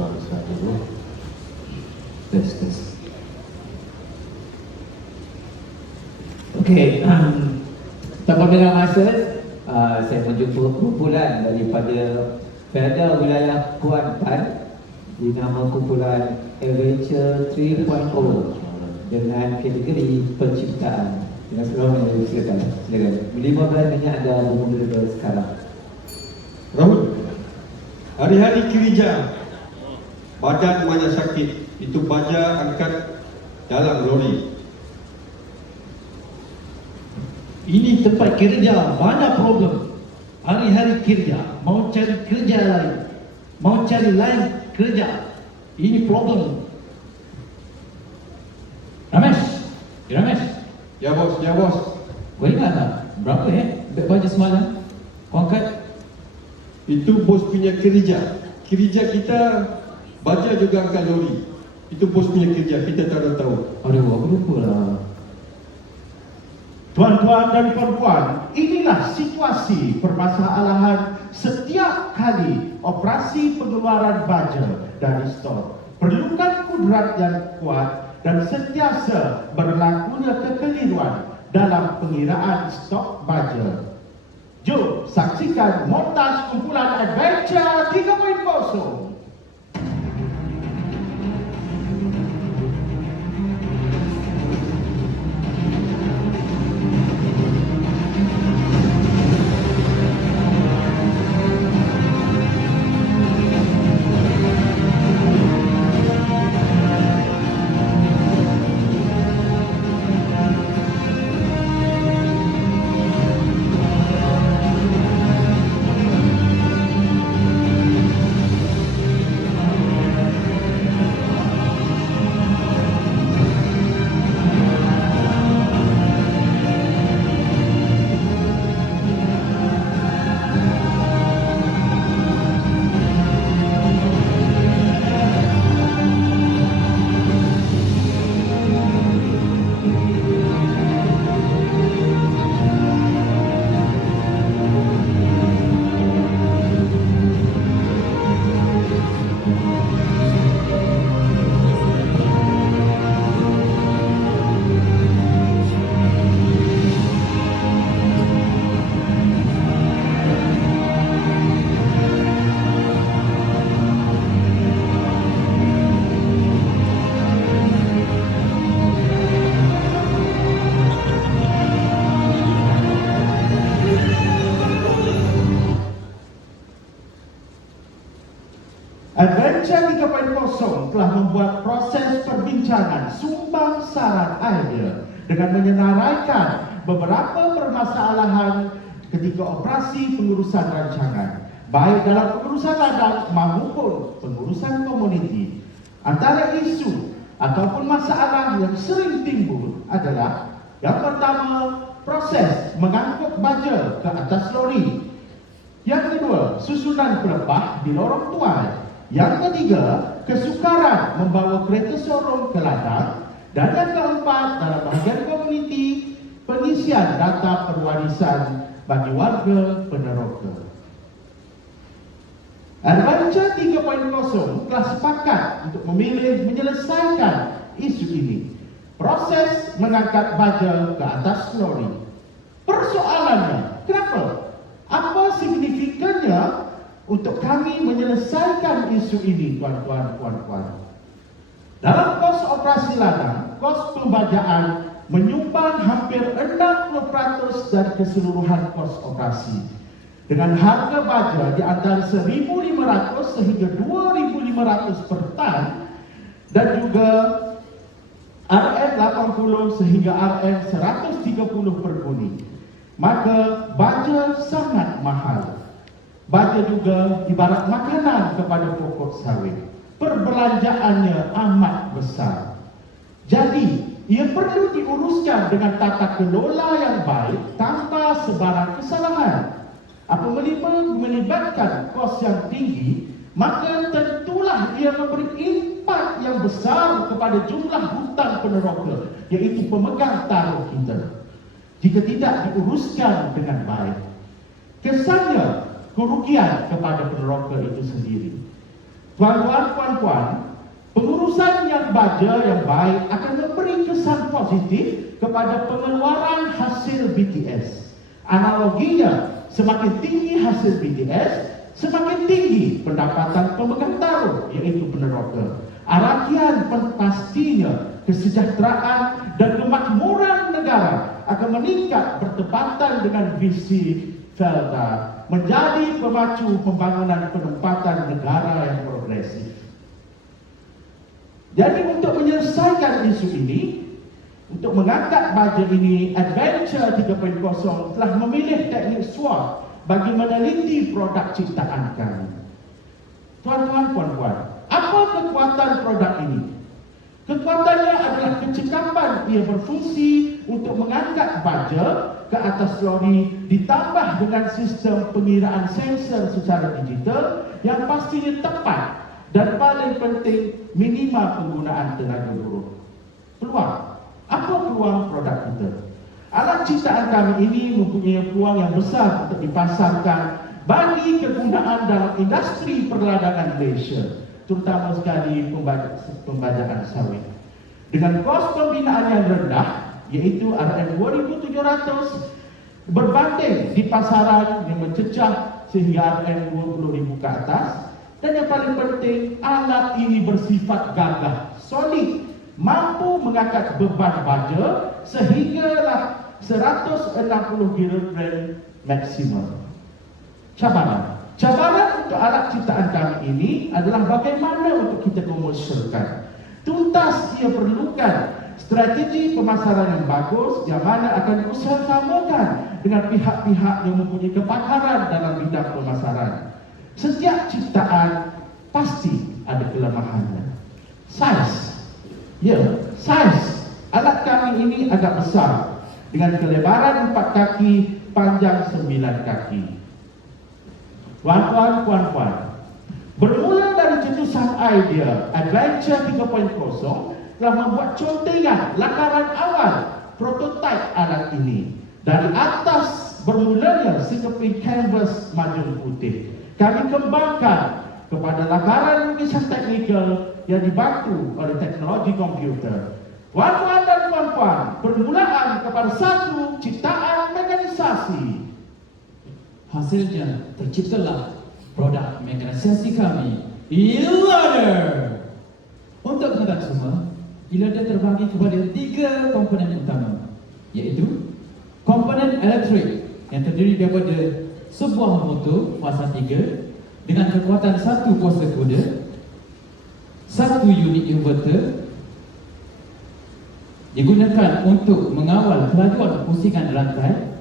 suara saya dulu. Tes. Okey, tanpa mengambil masa, saya menjumpa kumpulan daripada Perda Wilayah Kuantan dinama kumpulan Adventure 3.0 dengan kategori penciptaan. Dengan seluruhnya, silakan. 15 minit anda bermula sekarang. Rahul, hari-hari kerja badan banyak sakit, itu baja angkat dalam lori. Ini tempat kerja banyak problem. Hari-hari kerja, mau cari kerja lain, mau cari lain kerja. Ini problem. Ramesh, Ya bos. Kau ingat tak? Berapa baju semalam? Kau angkat? Itu bos punya kerja. Kerja kita baja juga angkat lori. Itu bos punya kerja, kita tak tahu. Aduh, aku lupa lah. Tuan-tuan dan puan-puan, inilah situasi permasalahan setiap kali operasi pengeluaran baja dari stor. Perlukan kudrat yang kuat dan sentiasa berlakunya kekeliruan dalam pengiraan stok baja. Jom saksikan montaj kumpulan Adventure 3.0. Adventure 3.0 telah membuat proses perbincangan sumbang saran idea dengan menyenaraikan beberapa permasalahan ketika operasi pengurusan rancangan, baik dalam pengurusan ladang maupun pengurusan komuniti. Antara isu ataupun masalah yang sering timbul adalah yang pertama, proses mengangkut baja ke atas lori. Yang kedua, susunan pelepah di lorong tuai. Yang ketiga, kesukaran membawa kereta sorong ke ladang. Dan yang keempat, dalam bahagian komuniti, pengisian data perwarisan bagi warga peneroka. Adventure 3.0 telah sepakat untuk memilih menyelesaikan isu ini. Proses mengangkat baja ke atas lori. Persoalannya, kenapa? Apa signifikannya untuk kami menyelesaikan isu ini, tuan-tuan, puan-puan? Dalam kos operasi ladang, kos pembajaan menyumbang hampir 60% dari keseluruhan kos operasi. Dengan harga baja di antara 1.500 sehingga 2.500 per tan dan juga RM80 sehingga RM130 per guni. Maka baja sangat mahal. Baja juga ibarat makanan kepada pokok sawit. Perbelanjaannya amat besar. Jadi, ia perlu diuruskan dengan tata kelola yang baik tanpa sebarang kesalahan. Apabila melibatkan kos yang tinggi, maka tentulah ia memberi impak yang besar kepada jumlah hutang peneroka, iaitu pemegang taruh kita. Jika tidak diuruskan dengan baik, kesannya kerugian kepada peneroka itu sendiri. Tuan-tuan, puan-puan, pengurusan yang baja yang baik akan memberi kesan positif kepada pengeluaran hasil BTS. Analoginya, semakin tinggi hasil BTS, semakin tinggi pendapatan pemegang taruh, iaitu peneroka. Arakian pastinya kesejahteraan dan kemakmuran negara akan meningkat bertepatan dengan visi Felda menjadi pemacu pembangunan penempatan negara yang progresif. Jadi untuk menyelesaikan isu ini, untuk mengangkat baja ini, Adventure 3.0 telah memilih teknik SWOT bagi meneliti produk ciptaan kami. Tuan-tuan, puan-puan, apa kekuatan produk ini? Kekuatannya adalah kecekapan ia berfungsi untuk mengangkat baja ke atas lori ditambah dengan sistem pengiraan sensor secara digital yang pastinya tepat dan paling penting minimal penggunaan tenaga buruh. Peluang. Apa peluang produk kita? Alat ciptaan kami ini mempunyai peluang yang besar untuk dipasarkan bagi kegunaan dalam industri perladangan Malaysia, terutama sekali pembajaan sawit. Dengan kos pembinaan yang rendah, iaitu RM2,700 berbanding di pasaran yang mencecah sehingga RM20,000 ke atas. Dan yang paling penting, alat ini bersifat gagah, solid, mampu mengangkat beban baja sehinggalah 160 kg maksimum. Cabaran untuk alat ciptaan kami ini adalah bagaimana untuk kita komersialkan. Tuntas ia perlukan strategi pemasaran yang bagus yang mana akan diusahakan dengan pihak-pihak yang mempunyai kepakaran dalam bidang pemasaran. Setiap ciptaan pasti ada kelemahannya. Saiz. Ya, saiz. Alat kami ini agak besar dengan kelebaran 4 kaki, panjang 9 kaki. Tuan-tuan, puan-puan, bermula dari cetusan idea, Adventure 3.0 telah membuat contekan lakaran awal prototipe alat ini. Dari atas bermulanya sikapin canvas majun putih, kami kembangkan kepada lakaran lukisan teknikal yang dibantu oleh teknologi komputer. Tuan-tuan dan puan-puan, permulaan kepada satu ciptaan mekanisasi. Hasilnya terciptalah produk mekanisasi kami, e-loader. Untuk mengetahui semua, e-loader terbagi kepada 3 komponen utama, iaitu komponen elektrik yang terdiri daripada sebuah motor fasa 3 dengan kekuatan 1 kuasa kuda, 1 unit inverter digunakan untuk mengawal kelajuan pusingan rantai,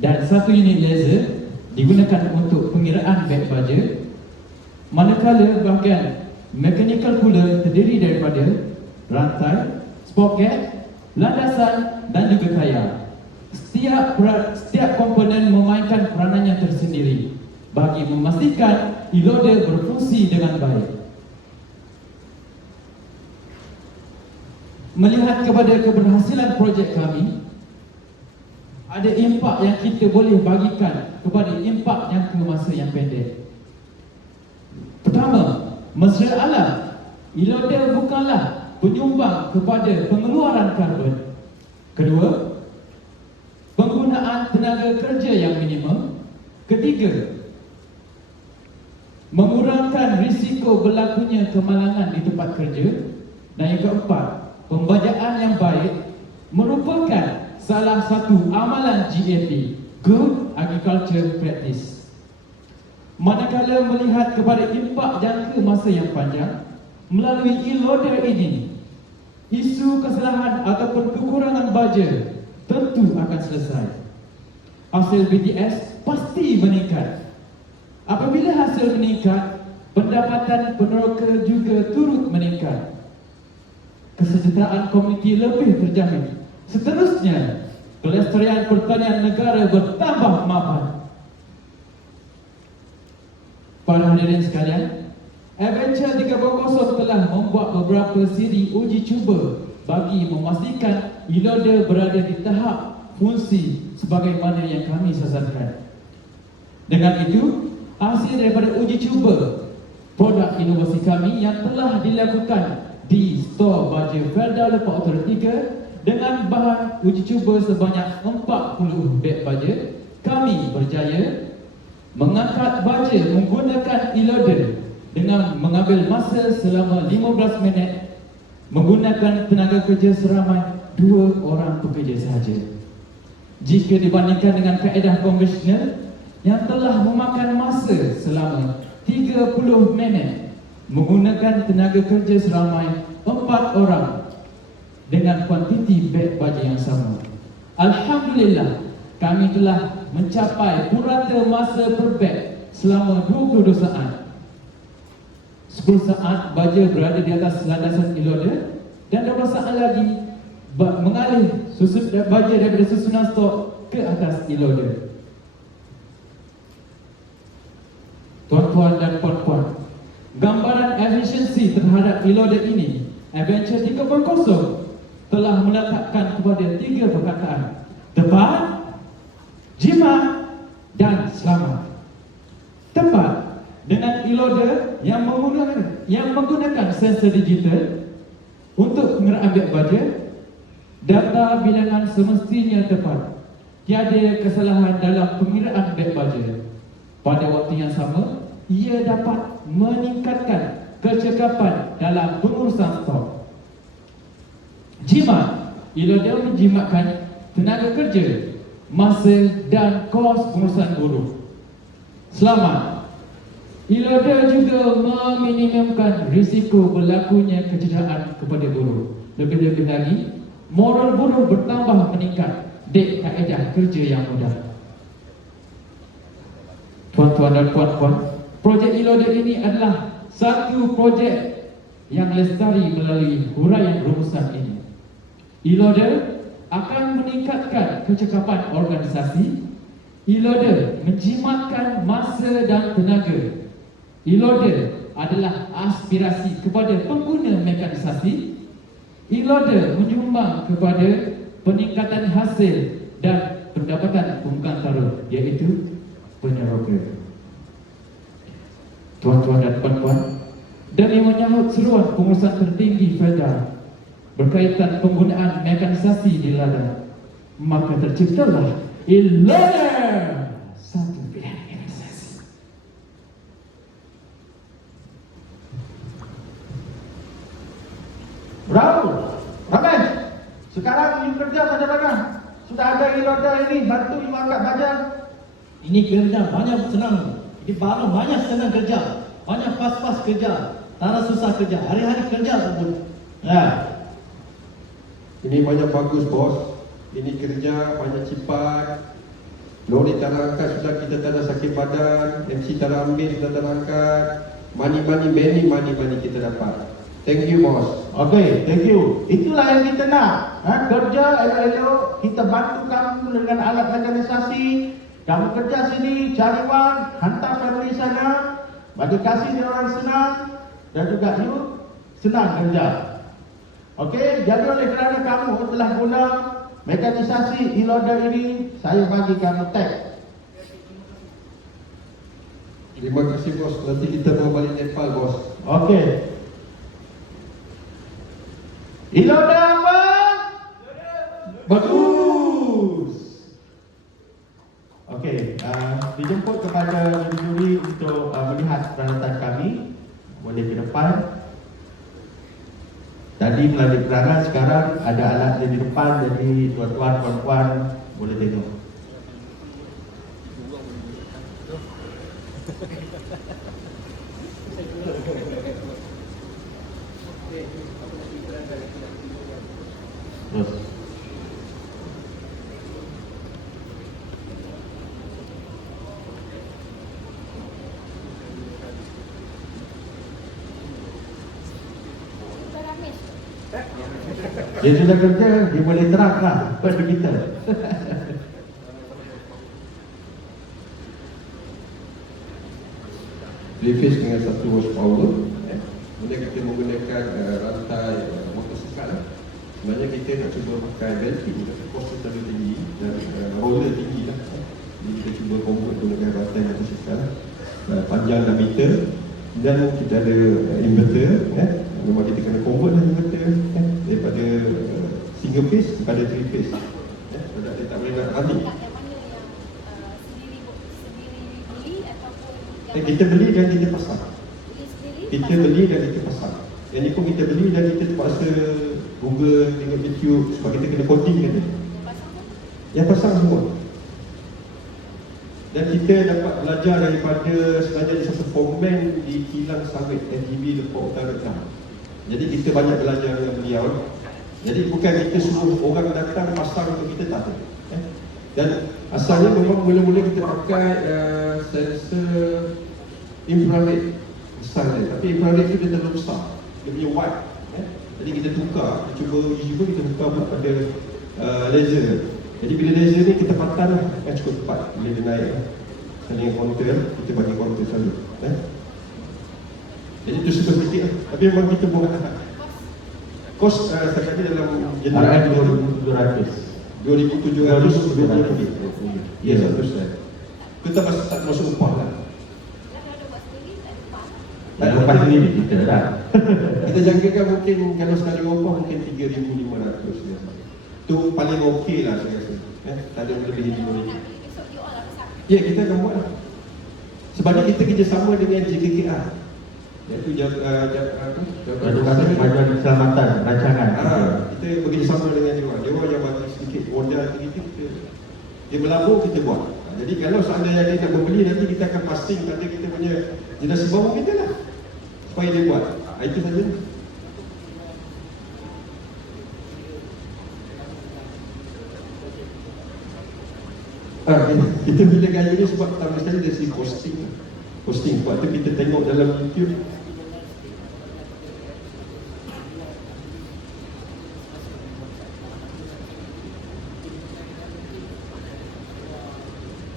dan 1 unit laser digunakan untuk pengiraan beg baja, manakala bahagian mechanical pula terdiri daripada rantai, sprocket, landasan dan juga tayar. Setiap komponen memainkan peranannya tersendiri bagi memastikan e-loader berfungsi dengan baik. Melihat kepada keberhasilan projek kami, ada impak yang kita boleh bagikan kepada impak jangka masa yang pendek. Pertama, mesra alam. E-loader bukanlah penyumbang kepada pengeluaran karbon. Kedua, penggunaan tenaga kerja yang minimum. Ketiga, mengurangkan risiko berlakunya kemalangan di tempat kerja. Dan yang keempat, pembajaan yang baik merupakan salah satu amalan GAP, Good Agriculture Practice. Manakala melihat kepada impak jangka masa yang panjang melalui e-loader ini, isu kesalahan ataupun kekurangan baja tentu akan selesai. Hasil BTS pasti meningkat. Apabila hasil meningkat, pendapatan peneroka juga turut meningkat. Kesejahteraan komuniti lebih terjamin. Seterusnya, kelestarian pertanian negara bertambah mapan. Para hadirin sekalian, Adventure 3.0 telah membuat beberapa siri uji cuba bagi memastikan e-loader berada di tahap fungsi sebagaimana yang kami sasarkan. Dengan itu, hasil daripada uji cuba produk inovasi kami yang telah dilakukan di stor baja Felda Lepak Authority 3 dengan bahan uji cuba sebanyak 40 beg baja, kami berjaya mengangkat baja menggunakan e-loader dengan mengambil masa selama 15 minit menggunakan tenaga kerja seramai 2 orang pekerja sahaja. Jika dibandingkan dengan kaedah konvensional yang telah memakan masa selama 30 minit menggunakan tenaga kerja seramai 4 orang dengan kuantiti beg baja yang sama. Alhamdulillah, kami telah mencapai purata masa per beg selama 22 saat. 10 saat baja berada di atas landasan e-loader dan 12 saat lagi mengalih baja daripada susunan stok ke atas e-loader. Tuan-tuan dan puan-puan, gambaran efisiensi terhadap e-loader ini, Adventure 3.0 telah meletakkan kepada 3 perkataan: tepat, jimat dan selamat. Tepat dengan e-loader yang menggunakan sensor digital untuk pengiraan beg baja, data bilangan semestinya tepat. Tiada kesalahan dalam pengiraan beg baja. Pada waktu yang sama, ia dapat meningkatkan kecekapan dalam pengurusan stok. Jimat, e-loader menjimatkan tenaga kerja, masa dan kos pengurusan buruh. Selamat, e-loader juga meminimumkan risiko berlakunya kecederaan kepada buruh. Lebih-lebih lagi, moral buruh bertambah meningkat dek kaedah kerja yang mudah. Tuan-tuan dan puan-puan, projek e-loader ini adalah satu projek yang lestari melalui huraian rumusan ini. E-loader akan meningkatkan kecekapan organisasi. E-loader menjimatkan masa dan tenaga. E-loader adalah aspirasi kepada pengguna mekanisasi. E-loader menyumbang kepada peningkatan hasil dan pendapatan pembukaan taruh, iaitu peneroka. Tuan-tuan dan puan-puan, demi menyambut seruan pengurusan tertinggi Felda berkaitan penggunaan mekanisasi di ladang, maka terciptalah e-loader, satu pilihan mekanisasi. Bravo, Ramesh. Sekarang you kerja mana-mana. Sudah ada e-loader ini, bantu you angkat baja. Ini kerja banyak senang. Di Balam banyak senang kerja. Banyak pas-pas kerja. Tara susah kerja. Hari-hari kerja pun. Ya. Ini banyak bagus bos. Ini kerja banyak cepat. Lori tak nak angkat sudah kita tak ada sakit badan. MC tak nak ambil sudah tak nak angkat. Money kita dapat. Thank you bos. Okey, thank you. Itulah yang kita nak. Kerja elok-elok, kita bantu kamu dengan alat mekanisasi. Kamu kerja sini, cari wang, hantar family sana, bagi kasih dia orang senang, dan juga you senang kerja. Okey, jadi oleh kerana kamu telah guna mekanisasi e-loader ini, saya bagi kamu tag. Terima kasih bos. Nanti kita bawa balik Nepal bos. Okey. E-loader apa? Bagus. Okey, dijemput kepada juri untuk melihat peralatan kami. Boleh ke depan. Tadi melalui perangan, sekarang ada alat di depan. Jadi tuan-tuan, puan-puan boleh tengok. Terus. Dia sudah kerja, dia boleh terang lah pada kita. Levis dengan satu horsepower. Kemudian kita menggunakan rantai motosikal. Sebenarnya kita nak cuba pakai belting, tapi kos terlalu tinggi dan roller tinggi lah. Jadi kita cuba convert dengan rantai motosikal panjang 6 meter. Dan kita ada inverter, memang kita kena convert lah inverter daripada single phase kepada 3 phase. Produk dia tak boleh nak ambil. Kita beli dan kita pasang. Kita beli dan kita pasang. Yang ni pun kita beli dan kita terpaksa Google, tengok YouTube sebab kita kena coding kan dia. Yang pasang semua. Dan kita dapat belajar daripada sebenarnya satu foreman di kilang sawit FGB Lepok Utara Kedah. Jadi kita banyak belajar dengan beliau. Jadi bukan kita suruh orang datang pasang untuk kita, tak. Dan asalnya memang mula-mula kita pakai sensor infrared besar dia. Tapi infrared tu dia terlalu besar. Dia punya watt. Jadi kita tukar, kita cuba kita tukar pada laser. Jadi bila laser ni kita patan lah, kan cukup cepat bila dia naik. Dengan counter, kita bagi counter selalu. Jadi itu super sedikit lah. Tapi memang kita buat kos setakat ni dalam jenis 2,700 lebih. Ya, 100%. Kita tak masuk upah lah. Tak lepas sendiri kita dah. Kita jangkakan mungkin kalau sekali upah mungkin 3,500 ya. Tu paling okey lah saya rasa. Tak ada lebih 5,000. Ya, kita akan buat lah. Sebab kita kerjasama dengan JKKR, iaitu Badan Keselamatan Rancangan. Kita bekerjasama dengan dia orang. Dia orang yang bagi sedikit modal kita, dia melabur kita buat. Jadi kalau seandainya dia nak membeli, nanti kita akan pasting pada kita punya jenis bawah kita lah, supaya dia buat. Itu saja. Kita bila gaya ni sebab pertama sekali dari segi posting sebab tu kita tengok dalam YouTube.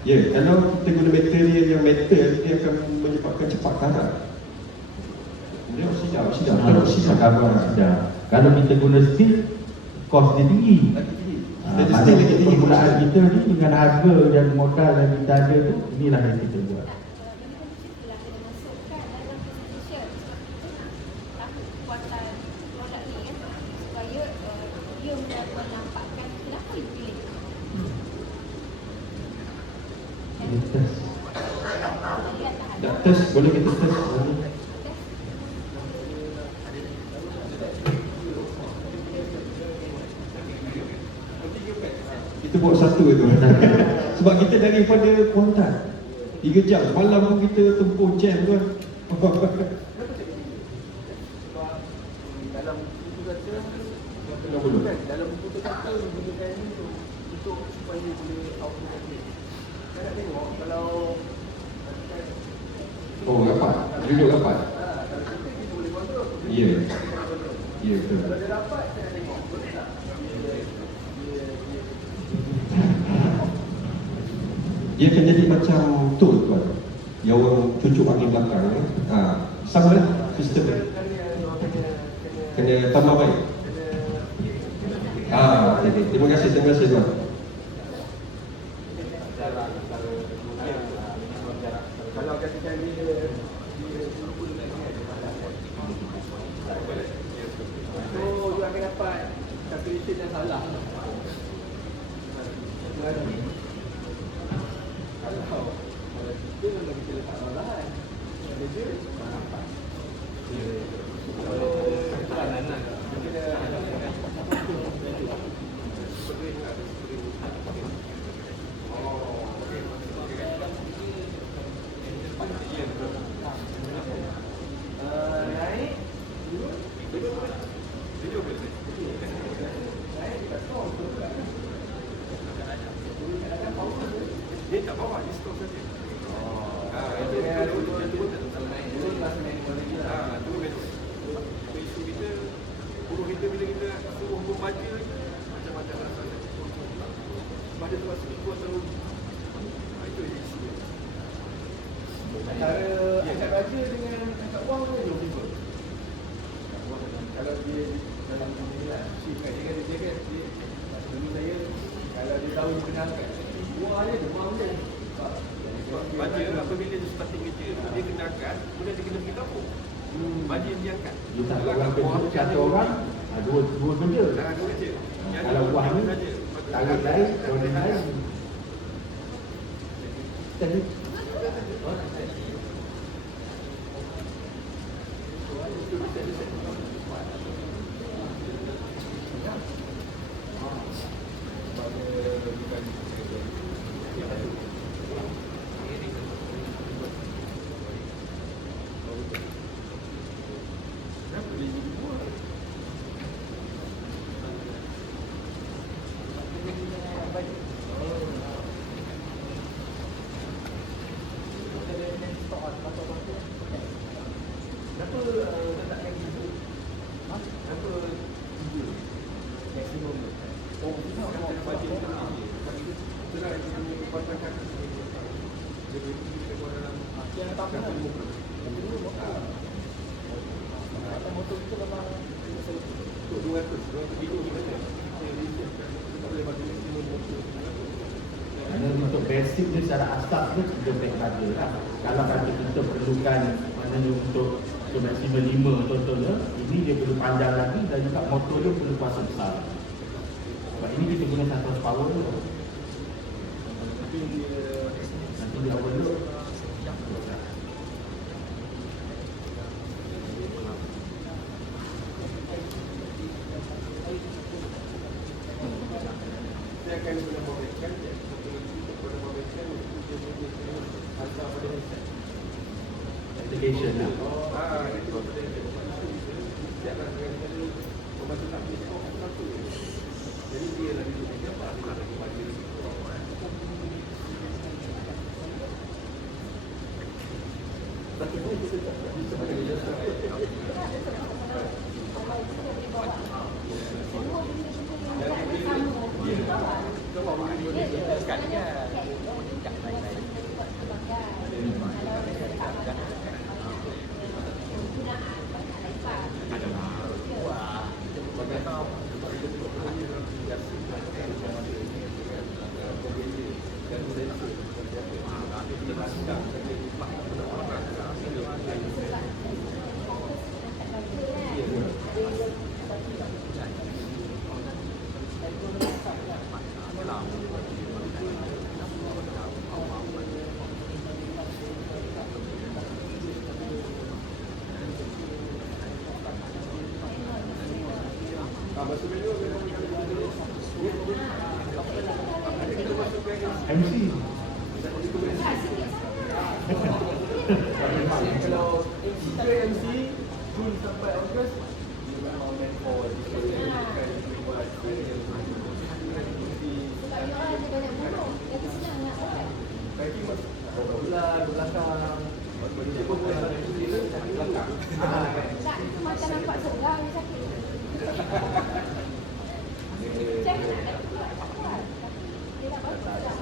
Ya, kalau kita guna material yang metal, dia akan menyebabkan cepat karat. Dia sidap. Kalau kita guna steel, kos dia tinggi. Maknanya permulaan kita ni dengan harga dan modal yang kita ada tu, inilah yang kita buat. Nak test, boleh kita test. Kita buat satu itu. Sebab kita daripada Kuantan 3 jam, malam pun kita tempuh jam kan. Dalam buku tu kata menggunakan ini untuk supaya boleh output ni. Saya nak tengok kalau Rapat. Duduk rapat. kalau kita boleh kontrol. Ya. Ya, betul. Kalau dia rapat, saya nak tengok boleh tak? Dia akan jadi macam tool tuan. Yang orang cucuk angin belakang ni. Sama lah sistem dia. Kena tambah baik. Okay. Terima kasih tuan. Kalau katakan dia dia akan dapat calculation yang salah. Kalau dia memang kita letak malahan. Dia nampak. Dia tak bawa, dia stop saja. Isu kita, buruh kita bila kita suruh membaca macam-macam rasanya. Sebab dia terpaksa ikut terus. Itu isu dia. Cara angkat baja dengan angkat wang tu jauh simple. Kalau dia dalam ni lah, shift kat dia kan dia sebelum saya, kalau dia tahu dia kena angkat, wang dia, wang dia. Baja apabila dia starting kerja, dia kena angkat, kemudian dia kena pergi dapur. Baja yang dia angkat. Dia satu orang kerja, satu orang, dua kerja. Dua kerja. Kalau buah ni, target lain, orang lain. Jadi, untuk basic dia secara asas tu kita baik pada lah. Kalau kata kita perlukan maknanya untuk maksimum 5 contohnya, ini dia perlu panjang lagi dan juga motor dia perlu kuasa besar. Sebab ini kita guna 100 power tu. Nanti dia overload. Saya akan menambahkan Application lah. Jadi dia lagi apa? MC. Kalau MC Jun sampai Ogos dia memang main forward. Bagi bulan belakang Tak, itu macam nampak sebelah dia sakit. Saya nak kata kuat, tak kuat. Dia nak bagus tak?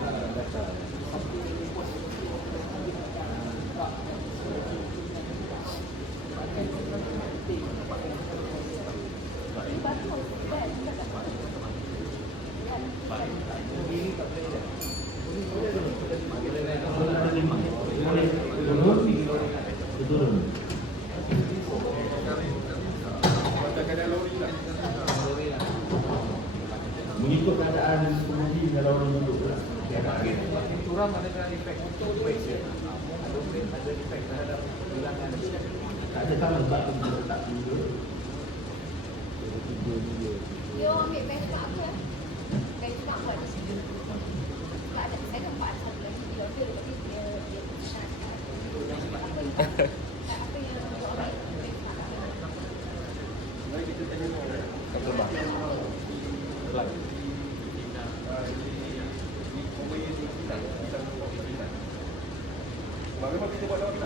Mengikut keadaan penguji kalau orang duduk lah. Kurang ada efek untuk ada efek terhadap bilangan. Tak ada sama sebab kita tak tidur. Dia ambil benchmark aku ya. Benchmark buat di sini. Tak ada, saya nampak ada satu lagi. Dia order tapi dia apa yang Mari kita tanya bagaimana kita buat lagi?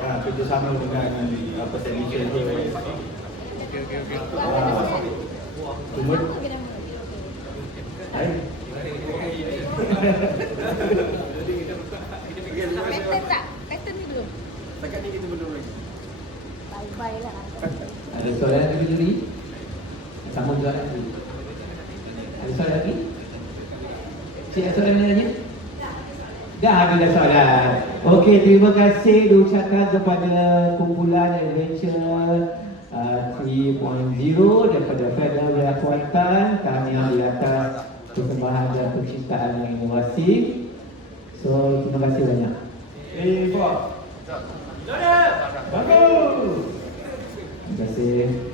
Ya, kerjasama dengan apa technician tu. Cuma pattern tak? Pattern ni belum? Setakat ni kita belum lagi. Bye-bye lah. Ada soalan lagi Juri? Sama juga lagi. Ada soalan lagi? Cik, ada soalan lagi? Dah ada soalan. Okey, terima kasih diucapkan kepada kumpulan Adventure 3.0 daripada Federal Wilayah Kuantan. Tahniah di atas persembahan dan penciptaan yang inovasi. So, terima kasih banyak. Bagus. Terima kasih.